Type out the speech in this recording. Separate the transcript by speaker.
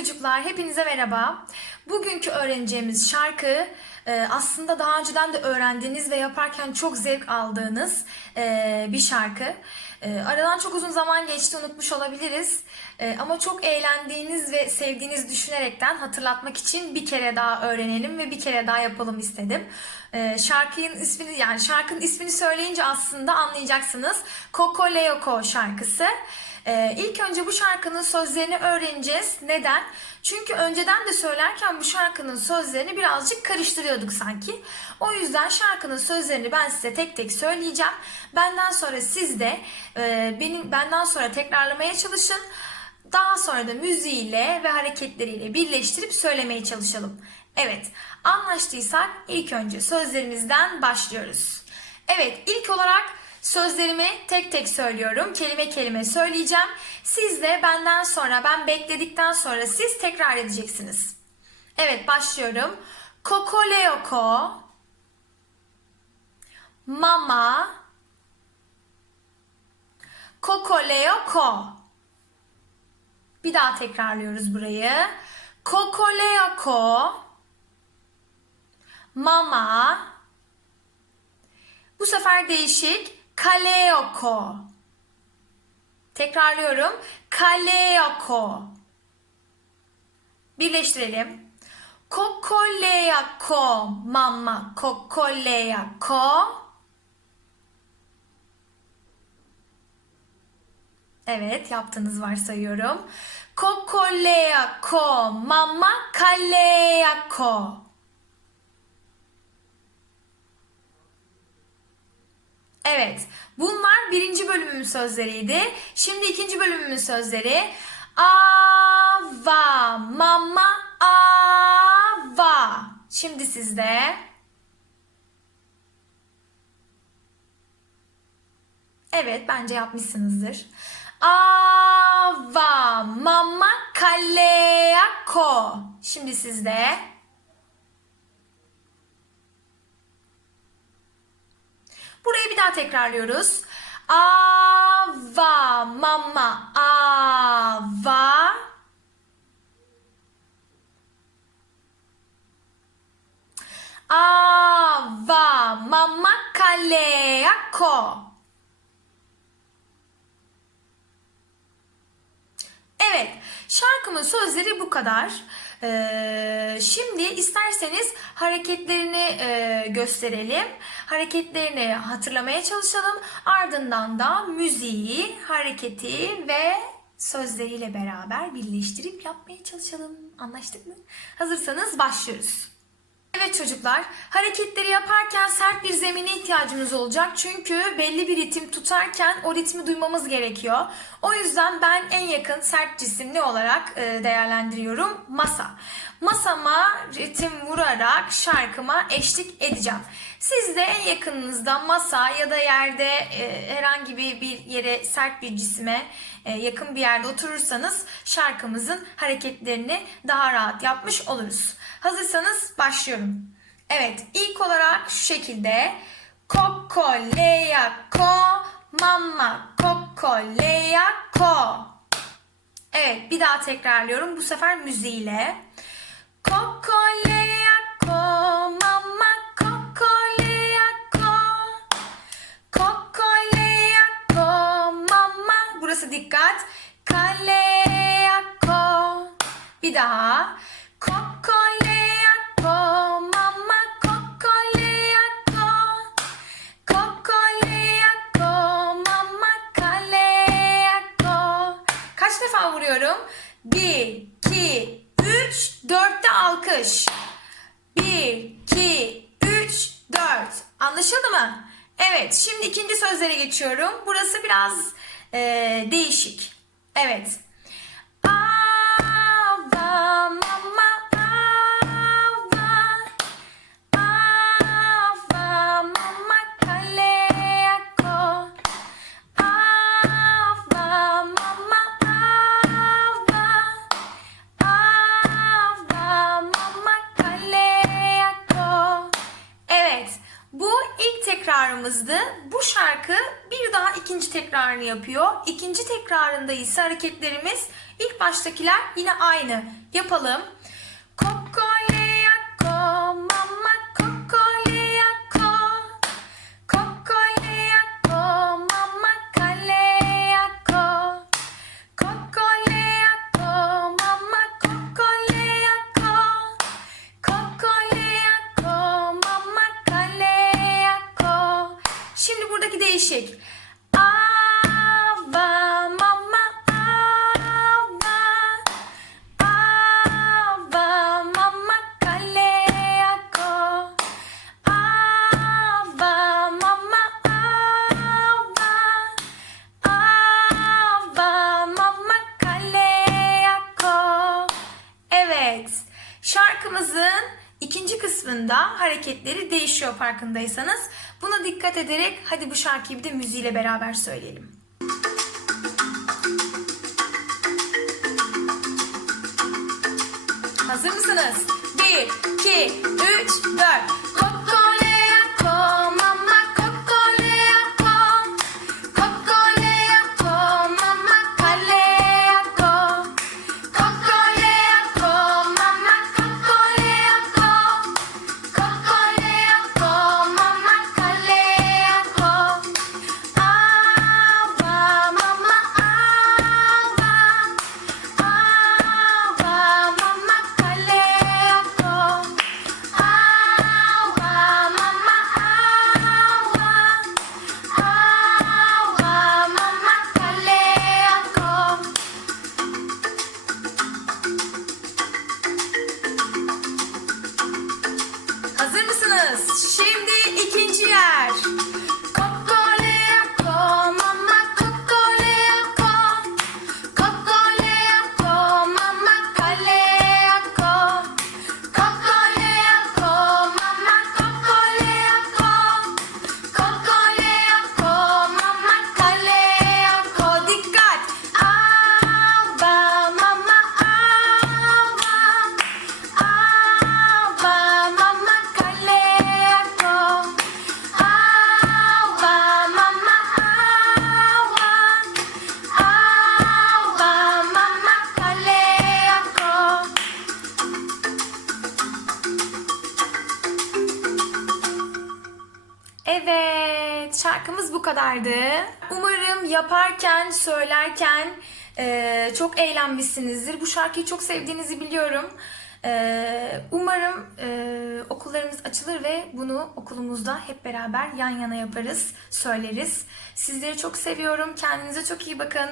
Speaker 1: çocuklar, hepinize merhaba. Bugünkü öğreneceğimiz şarkı e, aslında daha önceden de öğrendiğiniz ve yaparken çok zevk aldığınız e, bir şarkı. E, Aradan çok uzun zaman geçti, unutmuş olabiliriz. Ama çok eğlendiğiniz ve sevdiğiniz düşünerekten hatırlatmak için bir kere daha öğrenelim ve bir kere daha yapalım istedim. Şarkının ismini yani şarkının ismini söyleyince aslında anlayacaksınız. Coco Leoko şarkısı. Ee, ilk önce bu şarkının sözlerini öğreneceğiz. Neden? Çünkü önceden de söylerken bu şarkının sözlerini birazcık karıştırıyorduk sanki. O yüzden şarkının sözlerini ben size tek tek söyleyeceğim. Benden sonra siz de e, benim benden sonra tekrarlamaya çalışın. Daha sonra da müziğiyle ve hareketleriyle birleştirip söylemeye çalışalım. Evet, anlaştıysak ilk önce sözlerimizden başlıyoruz. Evet, ilk olarak Sözlerimi tek tek söylüyorum. Kelime kelime söyleyeceğim. Siz de benden sonra, ben bekledikten sonra siz tekrar edeceksiniz. Evet, başlıyorum. Kokoleoko Mama Kokoleoko Bir daha tekrarlıyoruz burayı. Kokoleoko Mama Bu sefer değişik. Kaleoko. Tekrarlıyorum. Kaleoko. Birleştirelim. Kokoleako mama kokoleako. Evet yaptığınız varsayıyorum. Kokoleako mama kaleako. Evet, bunlar birinci bölümümün sözleriydi. Şimdi ikinci bölümümün sözleri. Ava, mama, ava. Şimdi sizde. Evet, bence yapmışsınızdır. Ava, mama, kaleako. Şimdi sizde. Burayı bir daha tekrarlıyoruz. Ava, mama, ava. Ava, mama, kaleako. Evet, şarkımın sözleri bu kadar. Ee, şimdi isterseniz hareketlerini e, gösterelim. Hareketlerini hatırlamaya çalışalım. Ardından da müziği, hareketi ve sözleriyle beraber birleştirip yapmaya çalışalım. Anlaştık mı? Hazırsanız başlıyoruz. Evet çocuklar, hareketleri yaparken sert bir zemine ihtiyacımız olacak. Çünkü belli bir ritim tutarken o ritmi duymamız gerekiyor. O yüzden ben en yakın sert cisimli olarak e, değerlendiriyorum masa. Masama ritim vurarak şarkıma eşlik edeceğim. Siz de en yakınınızda masa ya da yerde e, herhangi bir, yere sert bir cisme e, yakın bir yerde oturursanız şarkımızın hareketlerini daha rahat yapmış oluruz. Hazırsanız başlıyorum. Evet ilk olarak şu şekilde Koko leya ko mama koko leya ko. Evet bir daha tekrarlıyorum bu sefer müziğiyle. Koko leya ko mama koko leya ko. Koko leya ko mama. Burası dikkat. Kaleya ko. Bir daha. Vuruyorum? Bir, iki, üç, dörtte alkış. Bir, iki, üç, dört. Anlaşıldı mı? Evet, şimdi ikinci sözlere geçiyorum. Burası biraz eee, değişik. Evet. Tekrarını yapıyor. İkinci tekrarında ise hareketlerimiz İlk baştakiler yine aynı. Yapalım. Şarkımızın ikinci kısmında hareketleri değişiyor farkındaysanız. Buna dikkat ederek hadi bu şarkıyı bir de müziğiyle beraber söyleyelim. Hazır mısınız? 1, 2, 3, 4. kadardı. Umarım yaparken, söylerken e, çok eğlenmişsinizdir. Bu şarkıyı çok sevdiğinizi biliyorum. E, umarım e, okullarımız açılır ve bunu okulumuzda hep beraber yan yana yaparız, söyleriz. Sizleri çok seviyorum. Kendinize çok iyi bakın.